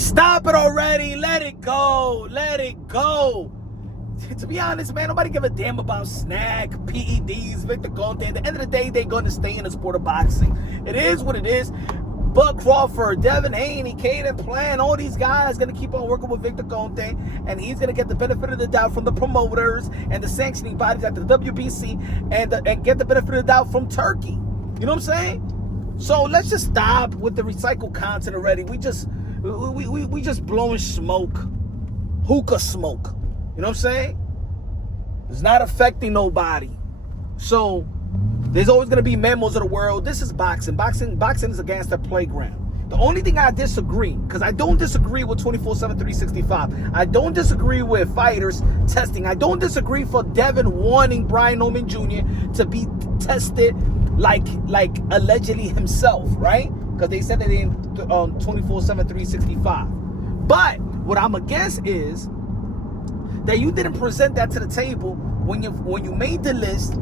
stop it already. Let it go. Let it go. To be honest, man, nobody give a damn about snack, PEDs, Victor Conte. At the end of the day, they're going to stay in the sport of boxing. It is what it is. Buck Crawford, Devin Haney, Caden Plant, all these guys going to keep on working with Victor Conte, and he's going to get the benefit of the doubt from the promoters and the sanctioning bodies at the WBC, and get the benefit of the doubt from Turkey. You know what I'm saying? So let's just stop with the recycled content already. We just blowing smoke, hookah smoke. You know what I'm saying? It's not affecting nobody. So there's always going to be memos of the world. This is boxing. Boxing is against the playground. The only thing I disagree, because I don't disagree with 24/7, 365. I don't disagree with fighters testing. I don't disagree for Devin wanting Brian Norman Jr. to be tested like allegedly himself, right? Because they said that in 24/7, 365. But what I'm against is that you didn't present that to the table when you made the list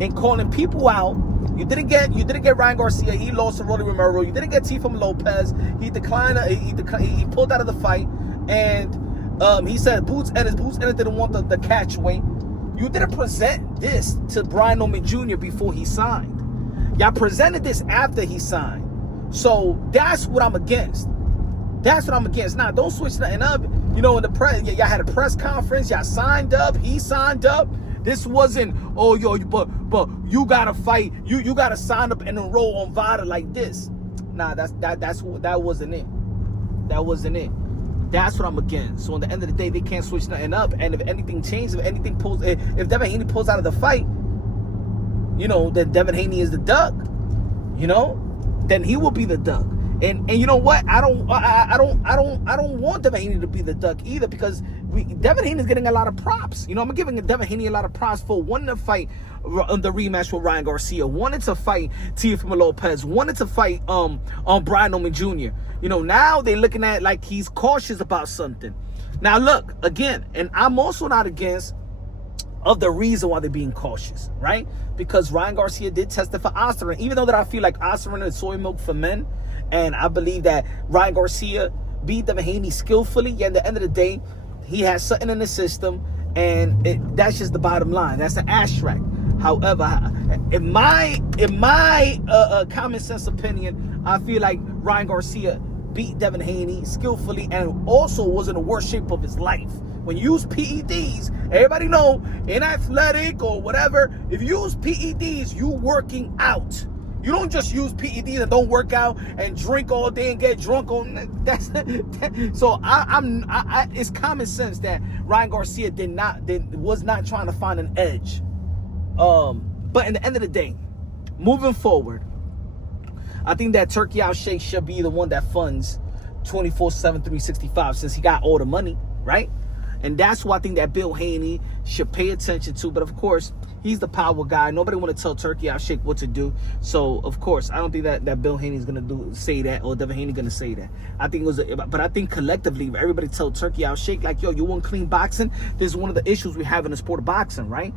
and calling people out. You didn't get Ryan Garcia. He lost to Rolly Romero. You didn't get Tifam Lopez. He declined. He pulled out of the fight, and he said his boots didn't want the catch weight. You didn't present this to Brian Norman Jr. before he signed. Y'all presented this after he signed. So that's what I'm against. That's what I'm against. Now, don't switch nothing up. You know, in the press, y'all had a press conference. Y'all signed up. He signed up. This wasn't, oh, yo, but you gotta fight. You gotta sign up and enroll on VADA like this. Nah, that wasn't it. That wasn't it. That's what I'm against. So, at the end of the day, they can't switch nothing up. And if anything changes, if Devin Haney pulls out of the fight, you know, then Devin Haney is the Doug. You know, then he will be the Doug. And you know what? I don't want Devin Haney to be the Doug either, because Devin Haney is getting a lot of props. You know, I'm giving Devin Haney a lot of props for wanting to fight the rematch with Ryan Garcia, wanted to fight Tifam Lopez, wanted to fight Brian Norman Jr. You know, now they're looking at like he's cautious about something. Now look, again, and I'm also not against of the reason why they're being cautious, right? Because Ryan Garcia did testify for Osterin, even though that I feel like Osterin is soy milk for men. And I believe that Ryan Garcia beat Devin Haney skillfully. And at the end of the day, he has something in the system, and that's just the bottom line. That's the abstract. However, in my common sense opinion, I feel like Ryan Garcia beat Devin Haney skillfully and also was in the worst shape of his life. When you use PEDs, everybody know in athletic or whatever, if you use PEDs, you working out. You don't just use PEDs and don't work out and drink all day and get drunk on that's so it's common sense that Ryan Garcia was not trying to find an edge. But in the end of the day, moving forward, I think that Turkey Al Sheikh should be the one that funds 24/7, 365 since he got all the money, right? And that's why I think that Bill Haney should pay attention to. But of course, he's the power guy. Nobody want to tell Turkey Al Sheikh what to do. So of course, I don't think that Bill Haney is gonna say that, or Devin Haney gonna say that. I think but I think collectively, everybody tell Turkey Al Sheikh like, yo, you want clean boxing? This is one of the issues we have in the sport of boxing, right?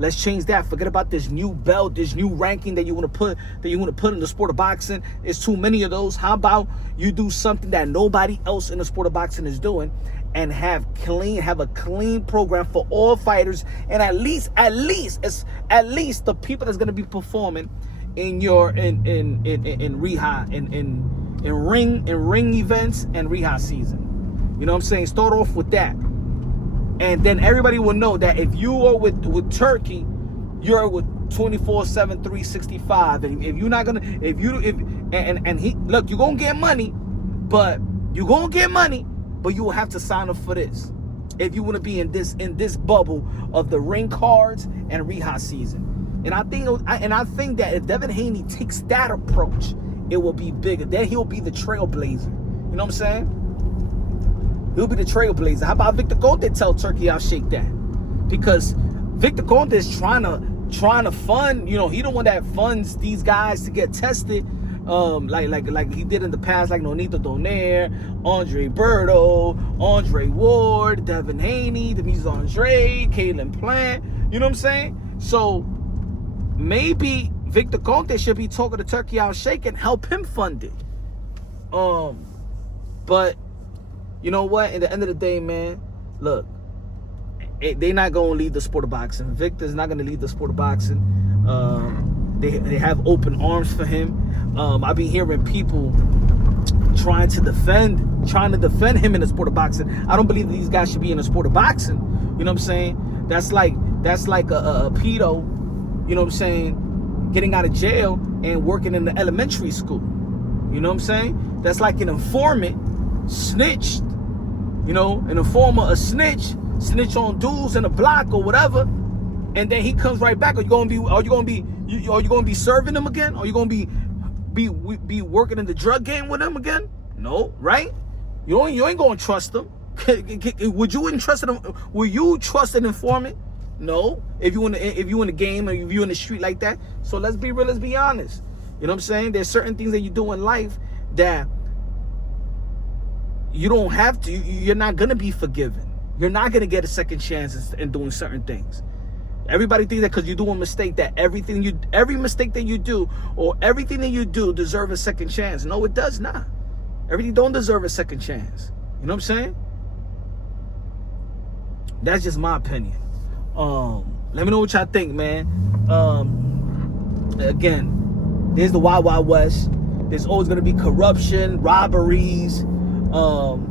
Let's change that. Forget about this new belt, this new ranking that you want to put in the sport of boxing. It's too many of those. How about you do something that nobody else in the sport of boxing is doing, and have a clean program for all fighters, and at least the people that's going to be performing in your in ring events and rehab season. You know what I'm saying? Start off with that, and then everybody will know that if you are with Turkey, you're with 24/7, 365. And if you're not gonna, you're gonna get money, but you will have to sign up for this if you want to be in this bubble of the ring cards and rehab season. And I think that if Devin Haney takes that approach, it will be bigger. Then he'll be the trailblazer. You know what I'm saying? He'll be the trailblazer. How about Victor Conte tell Turkey I'll shake that? Because Victor Conte is trying to fund. You know, he the one that funds these guys to get tested. Like he did in the past, like Nonito Donaire, Andre Berto, Andre Ward, Devin Haney, Demetrius Andre, Caden Plant. You know what I'm saying? So maybe Victor Conte should be talking to Turkey Al Sheikh and help him fund it. But you know what? At the end of the day, man, look, they're not going to lead the sport of boxing. Victor's not going to lead the sport of boxing. They have open arms for him. I've been hearing people trying to defend him in the sport of boxing. I don't believe that these guys should be in the sport of boxing. You know what I'm saying? That's like a pedo, you know what I'm saying, getting out of jail and working in the elementary school. You know what I'm saying? That's like an informant snitched. You know, an informer, a snitch on dudes in a block or whatever, and then he comes right back. Are you gonna be serving him again? Are you gonna be working in the drug game with him again? No, right? You ain't gonna trust him. Would you trust him? Will you trust an informant? No. If you in the game or if you in the street like that. So let's be real. Let's be honest. You know what I'm saying? There's certain things that you do in life that you don't have to. You're not gonna be forgiven. You're not gonna get a second chance in doing certain things. Everybody thinks that because you do a mistake, that every mistake that you do or everything that you do deserves a second chance. No, it does not. Everything don't deserve a second chance. You know what I'm saying? That's just my opinion. Let me know what y'all think, man. Again, there's the Wild Wild West. There's always gonna be corruption, robberies,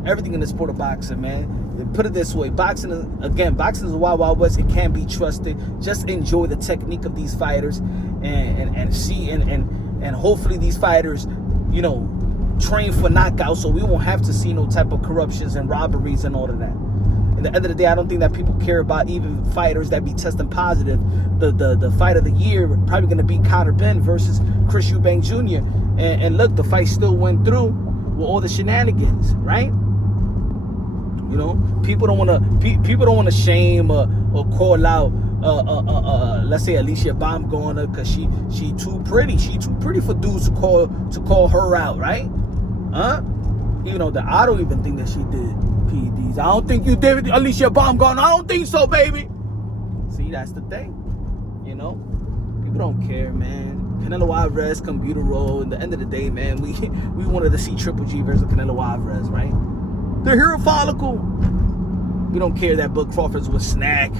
everything in the sport of boxing, man. Put it this way, boxing is a Wild Wild West. It can't be trusted. Just enjoy the technique of these fighters and see and hopefully these fighters, you know, train for knockouts so we won't have to see no type of corruptions and robberies and all of that. At the end of the day, I don't think that people care about even fighters that be testing positive. The fight of the year probably going to be Conor Ben versus Chris Eubank Jr. And look, the fight still went through with all the shenanigans, right? You know, people don't want to shame or call out let's say Alicia Baumgartner because she too pretty. She too pretty for dudes to call her out, right? Huh? Even though I don't even think that she did PEDs. I don't think you did, Alicia Baumgartner. I don't think so, baby. See, that's the thing. You know, people don't care, man. Canelo Alvarez come beat a roll. At the end of the day, man, we wanted to see Triple G versus Canelo Alvarez, right? The hero follicle. We don't care that Bud Crawford's with snack,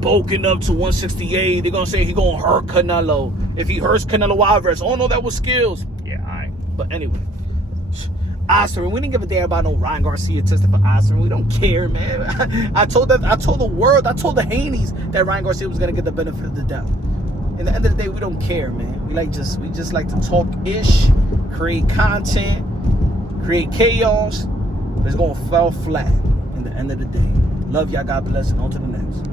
bulking up to 168. They're gonna say he gonna hurt Canelo. If he hurts Canelo Alvarez, oh no, that was skills. Yeah, all right. But anyway, Oscar, we didn't give a damn about no Ryan Garcia testing for Oscar. We don't care, man. I told the world, I told the Haneys that Ryan Garcia was gonna get the benefit of the doubt. At the end of the day, we don't care, man. We just like to talk ish, create content, create chaos. It's gonna fall flat in the end of the day. Love y'all. God bless, and on to the next.